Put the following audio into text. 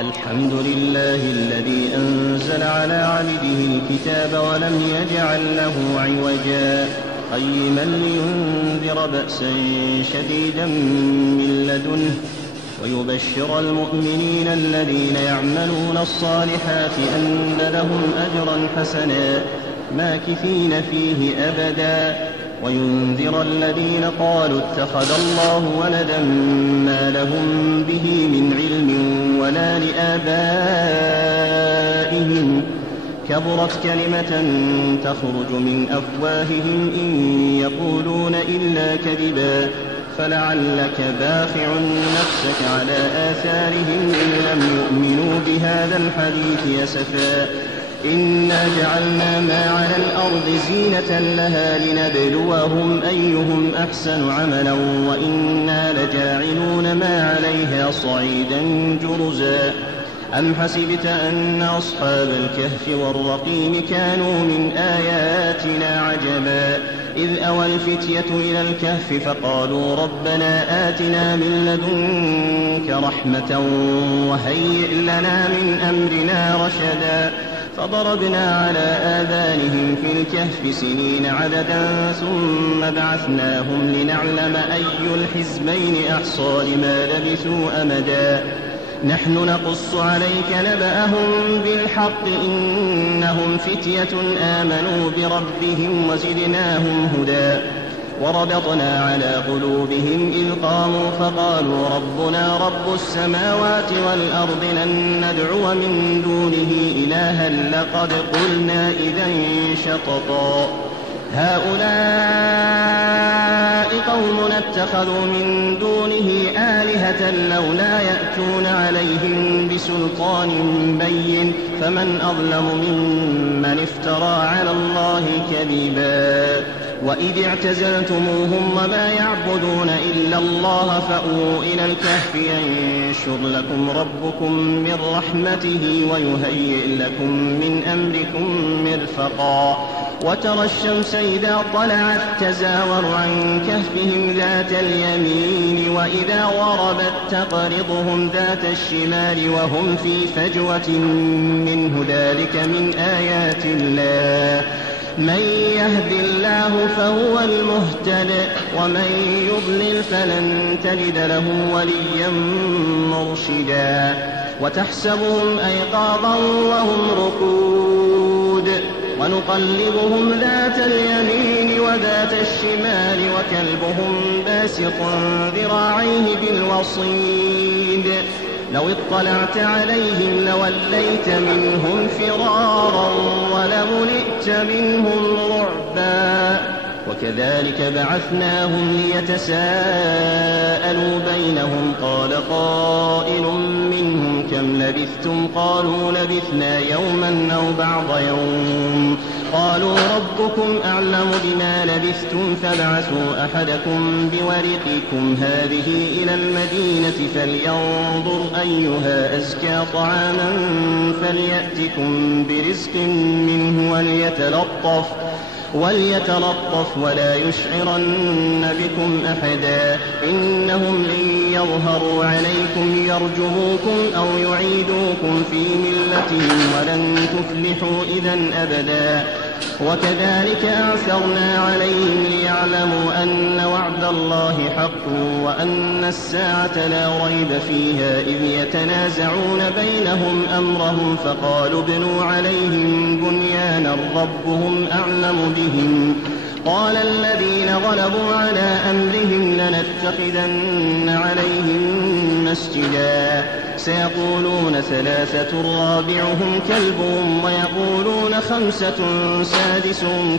الحمد لله الذي أنزل على عبده الكتاب ولم يجعل له عوجا قيما لينذر بأسا شديدا من لدنه ويبشر المؤمنين الذين يعملون الصالحات أن لهم أجرا حسنا ماكثين فيه أبدا وينذر الذين قالوا اتخذ الله ولدا ما لهم به من علم ولا لآبائهم كبرت كلمة تخرج من أفواههم إن يقولون إلا كذبا فلعلك باخع نفسك على آثارهم إن لم يؤمنوا بهذا الحديث أسفا إنا جعلنا ما على الأرض زينة لها لنبلوهم أيهم أحسن عملا وإنا لجاعلون ما عليها صعيدا جرزا أم حسبت أن أصحاب الكهف والرقيم كانوا من آياتنا عجبا إذ أوى الفتية إلى الكهف فقالوا ربنا آتنا من لدنك رحمة وهيئ لنا من أمرنا رشدا فضربنا على آذانهم في الكهف سنين عددا ثم بعثناهم لنعلم أي الحزبين أحصى لما لبثوا أمدا نحن نقص عليك نبأهم بالحق إنهم فتية آمنوا بربهم وزدناهم هدى وربطنا على قلوبهم إذ قاموا فقالوا ربنا رب السماوات والأرض لن ندعو من دونه إلها لقد قلنا إذا شططا هؤلاء قوم اتخذوا من دونه آلهة لولا يأتون عليهم بسلطان بين فمن أظلم ممن افترى على الله كذبا وإذ اعتزلتموهم وما يعبدون إلا الله فأووا إلى الكهف ينشر لكم ربكم من رحمته ويهيئ لكم من أمركم مرفقا وترى الشمس إذا طلعت تزاور عن كهفهم ذات اليمين وإذا غربت تقرضهم ذات الشمال وهم في فجوة منه ذلك من آيات الله من يهد الله فهو المهتد ومن يضلل فلن تجد له وليا مرشدا وتحسبهم أيقاظا وهم رقود ونقلبهم ذات اليمين وذات الشمال وكلبهم باسط ذراعيه بالوصيد لو اطلعت عليهم لوليت منهم فرارا ولملئت منهم رعبا وكذلك بعثناهم ليتساءلوا بينهم قال قائل منهم كم لبثتم قالوا لبثنا يوما أو بعض يوم قالوا ربكم أعلم بما لبثتم فابعثوا أحدكم بورقكم هذه إلى المدينة فلينظر أيها أزكى طعاما فليأتكم برزق منه وليتلطف ولا يشعرن بكم أحدا إنهم إن يظهروا عليكم يرجموكم أو يعيدوكم في ملتهم ولن تفلحوا إذا أبدا وكذلك أعثرنا عليهم ليعلموا أن وعد الله حق وأن الساعة لا ريب فيها إذ يتنازعون بينهم أمرهم فقالوا ابنوا عليهم بنيانا ربهم أعلم بهم قال الذين غلبوا على أمرهم لنتخذن عليهم مسجدا سيقولون ثلاثة رابعهم كلبهم ويقولون خمسة سادسهم